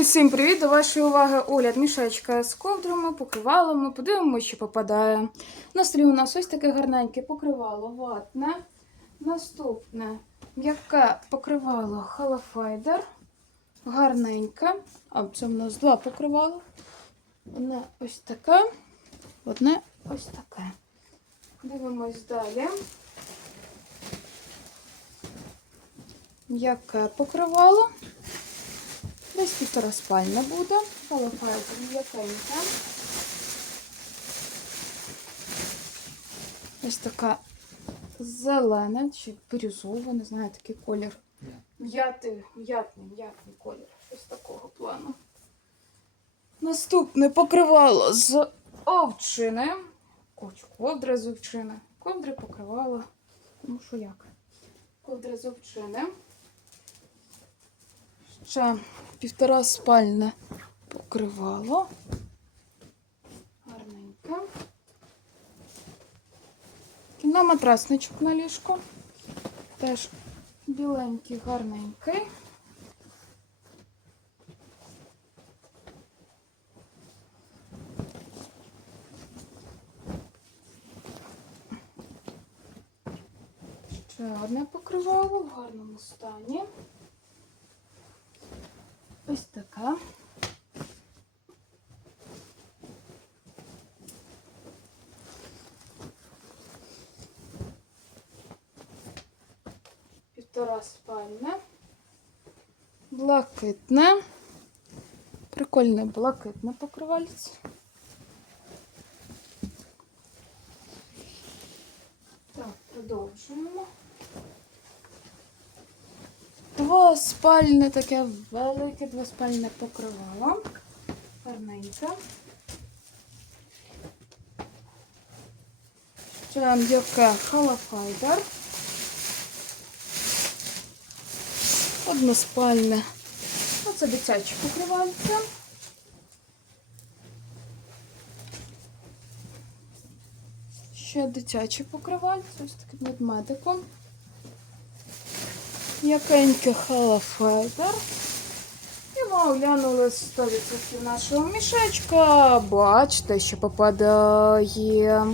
Усім привіт! До вашої уваги огляд мішечка з ковдрами, покривалами. Подивимося, що попадає. На столі у нас ось таке гарненьке покривало ватне. Наступне м'яке покривало халафайдер. Гарненьке. А це у нас два покривала. Одне ось таке, одне ось таке. Дивимось далі. М'яке покривало. Десь півтора спальня буде. Халафайдер м'якенька. Ось така зелена чи бірюзова, не знаю, такий колір. М'ятий, м'ятний, м'ятний колір. Ось такого плану. Наступне покривало з овчини. Коч, ковдра з овчини. Ковдри покривало. Тому що як? Ковдра з овчини. Ще півтора спальне покривало. Гарненьке. Кіно матрасничок на ліжко. Теж біленький, гарненький. Ще одне покривало в гарному стані. Ось така. Півтора спальне. Блакитне. Прикольне блакитне покривальце. Так, продовжуємо. Двоспальне таке велике двоспальне покривало. Гарненьке. Ще м'яке халафайдер. Односпальне. Оце дитяче покривальце. Ще дитяче покривальце, ось таким ведмедиком. М'якеньке халафайдер. І ми оглянули 100% нашого мішечка. Бачите, що попадає.